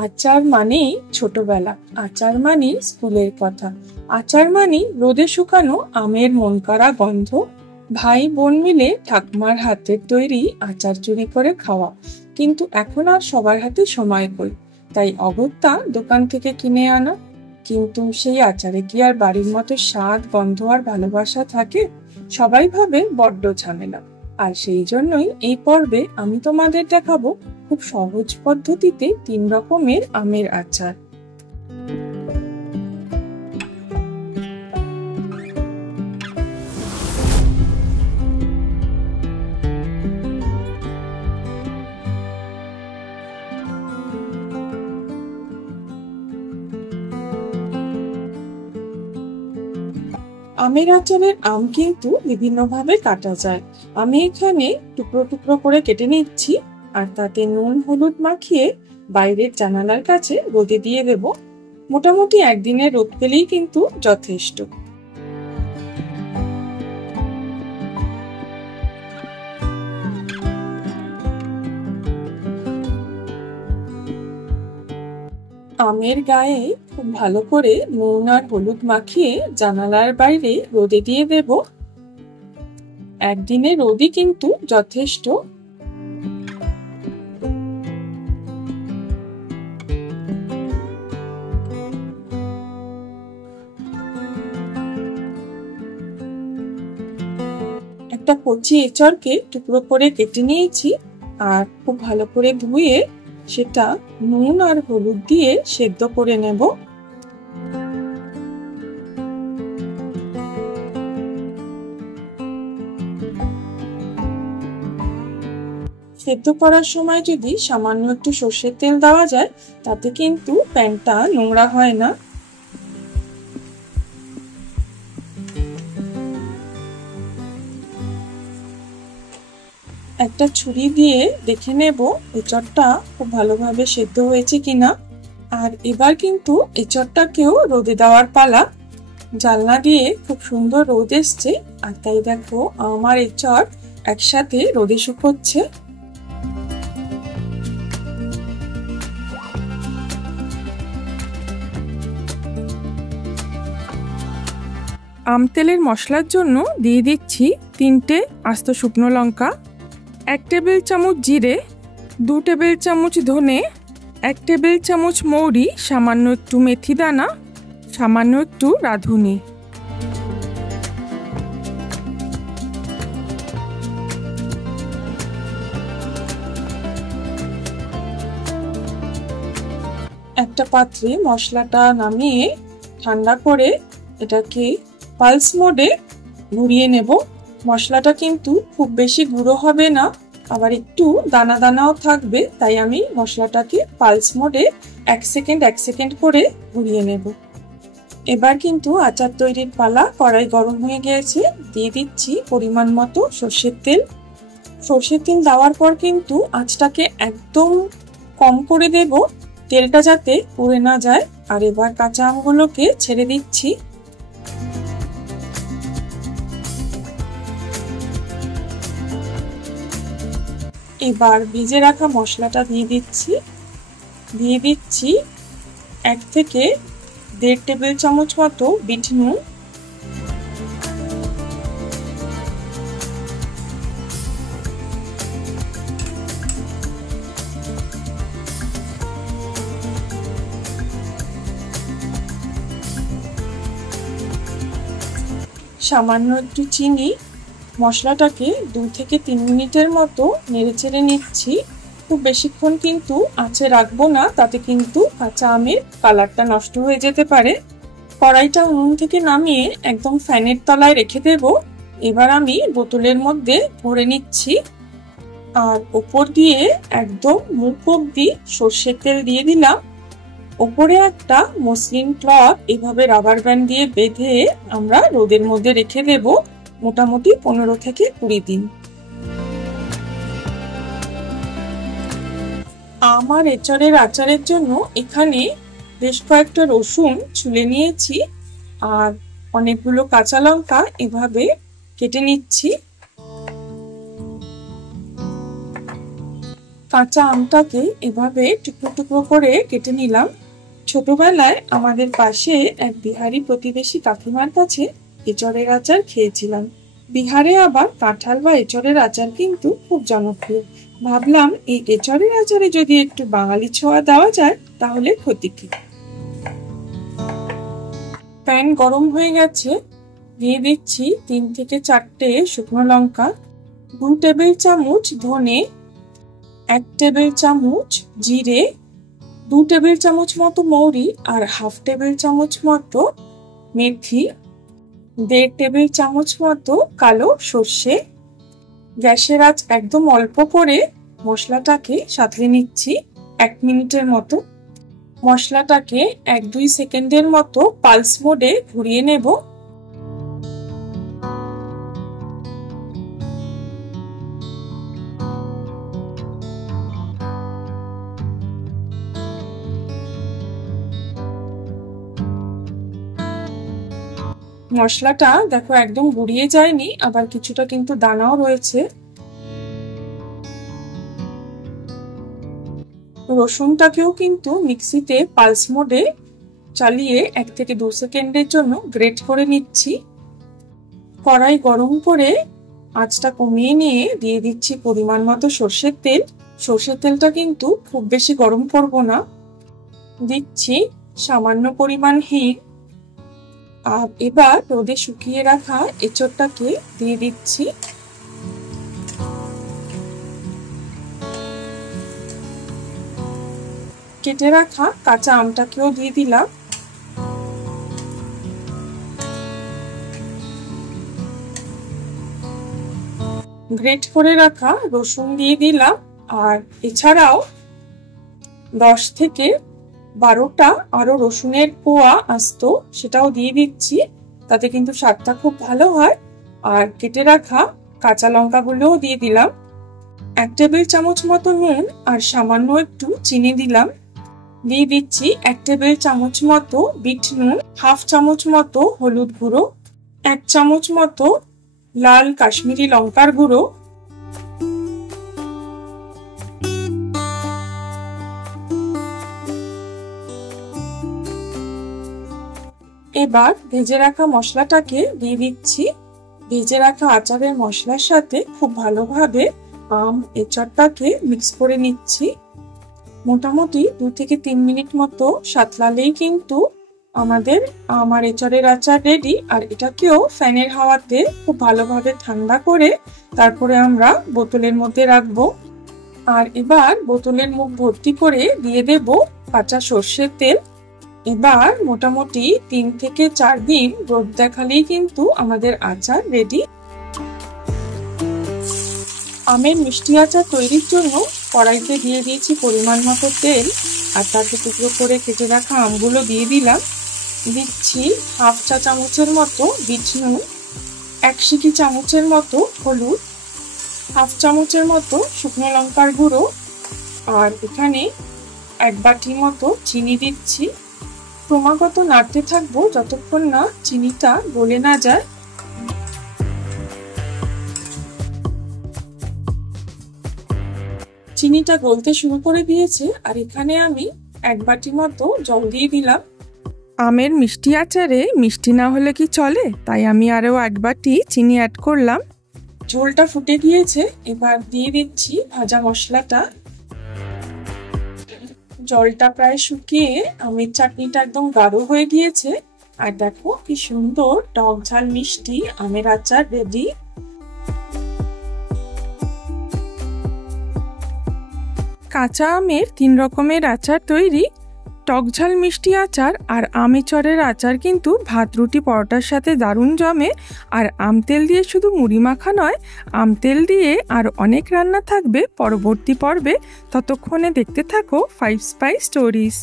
আচার মানেই ছোটবেলা, আচার মানেই স্কুলের কথা, আচার মানেই রোদে শুকানো আমের মনকাড়া গন্ধ, ভাই বোন মিলে ঠাকুমার হাতের তৈরি আচার চুরি করে খাওয়া। কিন্তু এখন আর সবার হাতে সময় কই, তাই অগত্যা দোকান থেকে কিনে আনা। কিন্তু সেই আচারে কি আর বাড়ির মতো স্বাদ, গন্ধ আর ভালোবাসা থাকে? সবাই ভাবে বড্ড ঝামেলা। আর সেই জন্যই এই পর্বে আমি তোমাদের দেখাবো খুব সহজ পদ্ধতিতে 3 রকমের আমের আচার। আমের আচারের আম কিন্তু বিভিন্নভাবে কাটা যায়। আমি এখানে টুকরো টুকরো করে কেটে নিচ্ছি আর তাতে নুন হলুদ মাখিয়ে বাইরের জানালার কাছে রোদে দিয়ে দেব। মোটামুটি একদিনের রোদ পেলেই কিন্তু যথেষ্ট। আমের গায়ে খুব ভালো করে নুন আর হলুদ মাখিয়ে জানালার বাইরে রোদে দিয়ে দেব। একদিনের রোদই কিন্তু যথেষ্ট। একটা কচি এঁচড়কে টুকরো করে কেটে নিয়েছি আর খুব ভালো করে ধুয়ে সেটা নুন আর হলুদ দিয়ে সেদ্ধ করে নেব। সেদ্ধ করার সময় যদি সামান্য একটু সর্ষের তেল দেওয়া যায় তাতে কিন্তু প্যানটা নোংরা হয় না। একটা ছুরি দিয়ে দেখে নেব এঁচড়টা খুব ভালোভাবে সেদ্ধ হয়েছে কিনা। আর এবার কিন্তু এঁচড়টাকেও রোদে দেওয়ার পালা। জানলা দিয়ে খুব সুন্দর রোদ এসছে আর তাই দেখো আমার এঁচড় একসাথে রোদে শুকোচ্ছে। আম তেলের মশলার জন্য দিয়ে দিচ্ছি 3টে আস্ত শুকনো লঙ্কা, 1 টেবিল চামচ জিরে, 2 টেবিল চামচ ধনে, 1 টেবিল চামচ মৌরি, সামান্য একটু মেথি দানা, সামান্য একটু রাঁধুনি। একটা পাত্রে মশলাটা নামিয়ে ঠান্ডা করে এটাকে পালস মোডে ঘুরিয়ে নেব। মশলাটা কিন্তু খুব বেশি গুঁড়ো হবে না, আবার একটু দানা দানাও থাকবে, তাই আমি মশলাটাকে পালস মোডে 1 সেকেন্ড করে ঘুরিয়ে নেব। এবার কিন্তু আচার তৈরির পালা। কড়াই গরম হয়ে গিয়েছে, দিয়ে দিচ্ছি পরিমাণ মতো সর্ষের তেল। সর্ষের তেল দেওয়ার পর কিন্তু আঁচটাকে একদম কম করে দেব, তেলটা যাতে পুড়ে না যায়। আর এবার কাঁচা আমগুলোকে ছেড়ে দিচ্ছি। এবার ভেজে রাখা মশলাটা দিয়ে দিচ্ছি। 1 থেকে 1.5 টেবিল চামচ মতো বিট নুন, সামান্য একটু চিনি। মশলাটাকে 2 থেকে 3 মিনিটের মতো নেড়েচেড়ে নিচ্ছি। খুব বেশিক্ষণ কিন্তু আঁচে রাখবো না, তাতে কিন্তু কাঁচা আমের কালারটা নষ্ট হয়ে যেতে পারে। কড়াইটা উনুন থেকে নামিয়ে একদম ফ্যানের তলায় রেখে দেব। এবার আমি বোতলের মধ্যে ভরে নিচ্ছি আর ওপর দিয়ে একদম মুখ অব্দি সর্ষের তেল দিয়ে দিলাম। ওপরে একটা মসলিন ক্লথ এভাবে রাবার ব্যান্ড দিয়ে বেঁধে আমরা রোদের মধ্যে রেখে দেব মোটামুটি 15 থেকে 20 দিন। আমার এঁচড়ের আচারের জন্য এখানে বেশ কয়েকটা রসুন ছুলে নিয়েছি আর অনেকগুলো কাঁচা লঙ্কা এভাবে কেটে নিচ্ছি। কাঁচা আমটাকে এভাবে টুকরো টুকরো করে কেটে নিলাম। ছোটবেলায় আমাদের পাশে এক বিহারি প্রতিবেশী কাকিমার কাছে এঁচড়ের আচার খেয়েছিলাম। বিহারে আবার কাঁঠাল বা এঁচড়ের আচার কিন্তু খুব জনপ্রিয়। ভাবলাম এই এঁচড়ের আচারে যদি একটু বাঙালি ছোঁয়া দেওয়া যায় তাহলে ক্ষতি কি। প্যান গরম হয়ে গেছে, দিয়ে দিচ্ছি 3 থেকে 4টে শুকনো লঙ্কা, 2 টেবিল চামচ ধনে, 1 টেবিল চামচ জিরে, 2 টেবিল চামচ মতো মৌরি আর 1/2 টেবিল চামচ মতো মেথি, 1.5 টেবিল চামচ মতো কালো সর্ষে। গ্যাসের আঁচ একদম অল্প করে মশলাটাকে সাঁতলে নিচ্ছি 1 মিনিটের মতো। মশলাটাকে 1-2 সেকেন্ডের মতো পালস মোডে ঘুরিয়ে নেব। মশলাটা দেখো একদম গুঁড়িয়ে যায়নি, আবার কিছুটা কিন্তু দানাও রয়েছে। রসুনটাকেও কিন্তু মিক্সিতে পালস মোডে চালিয়ে 1 থেকে 2 সেকেন্ডের জন্য গ্রেট করে নিচ্ছি। কড়াই গরম করে আঁচটা কমিয়ে নিয়ে দিয়ে দিচ্ছি পরিমাণ মতো সর্ষের তেল। সর্ষের তেলটা কিন্তু খুব বেশি গরম করব না। দিচ্ছি সামান্য পরিমাণ হিং। আর এবার রোদে শুকিয়ে রাখা এঁচড়টাকে দিয়ে দিচ্ছি। কেটে রাখা কাঁচা আমটাকেও দিয়ে দিলাম। গ্রেট করে রাখা রসুন দিয়ে দিলাম। আর এছাড়াও 10 থেকে 12টা আরো রসুনের কোয়া আস্ত, সেটাও দিয়ে দিচ্ছি। তাতে কিন্তু স্বাদটা খুব ভালো হয়। আর কেটে রাখা কাঁচা লঙ্কাগুলোও দিয়ে দিলাম। 1 টেবিল চামচ মতো নুন আর সামান্য একটু চিনি দিলাম। দিয়ে দিচ্ছি 1 টেবিল চামচ মতো বিট নুন, 1/2 চামচ মতো হলুদ গুঁড়ো, 1 চামচ মতো লাল কাশ্মীরি লঙ্কার গুঁড়ো। এবার ভেজে রাখা মশলাটাকে দিয়ে দিচ্ছি। ভেজে রাখা আচারের মশলার সাথে খুব ভালোভাবে আম এঁচড়টাকে মিক্স করে নিচ্ছি। মোটামুটি 2 থেকে 3 মিনিট মতো সাঁতলালেই কিন্তু আমাদের আম আর এঁচড়ের আচার রেডি। আর এটাকেও ফ্যানের হাওয়াতে খুব ভালোভাবে ঠান্ডা করে তারপরে আমরা বোতলের মধ্যে রাখবো। আর এবার বোতলের মুখ ভর্তি করে দিয়ে দেব কাঁচা সর্ষের তেল। এবার মোটামুটি 3 থেকে 4 দিন রোদ দেখালেই কিন্তু আমাদের আচার রেডি। আমের মিষ্টি আচার তৈরির জন্য কড়াইতে দিয়ে দিয়েছি পরিমাণ মতো তেল। আর তাতে টুকরো করে কেটে রাখা আমগুলো দিয়ে দিলাম। দিচ্ছি 1/2 চা চামচের মতো বিট নুন, 1 সিকি চামচের মতো হলুদ, 1/2 চামচের মতো শুকনো লঙ্কার গুঁড়ো। আর এখানে 1 বাটি মতো চিনি দিচ্ছি। ক্রমাগত নাড়তে থাকবো যতক্ষণ না চিনিটা গলে না যায়। চিনিটা গলতে শুরু করে দিয়েছে। আর এখানে আমি 1 বাটি মতো জল দিয়ে দিলাম। আমের মিষ্টি আচারে মিষ্টি না হলে কি চলে, তাই আমি আরো 1 বাটি চিনি অ্যাড করলাম। ঝোলটা ফুটে গিয়েছে, এবার দিয়ে দিচ্ছি ভাজা মশলাটা। জলটা প্রায় শুকিয়ে আমের চাটনিটা একদম গাঢ় হয়ে গিয়েছে। আর দেখো কি সুন্দর টক ঝাল মিষ্টি আমের আচার রেডি। কাঁচা আমের 3 রকমের আচার তৈরি। টক ঝাল মিষ্টি আচার আর আম এঁচড়ের আচার কিন্তু ভাত রুটি পরোটার সাথে দারুণ জমে। আর আম তেল দিয়ে শুধু মুড়ি মাখা নয়, আম তেল দিয়ে আর অনেক রান্না থাকবে পরবর্তী পর্বে। ততক্ষণে দেখতে থাকো 5 স্পাইস স্টোরিজ।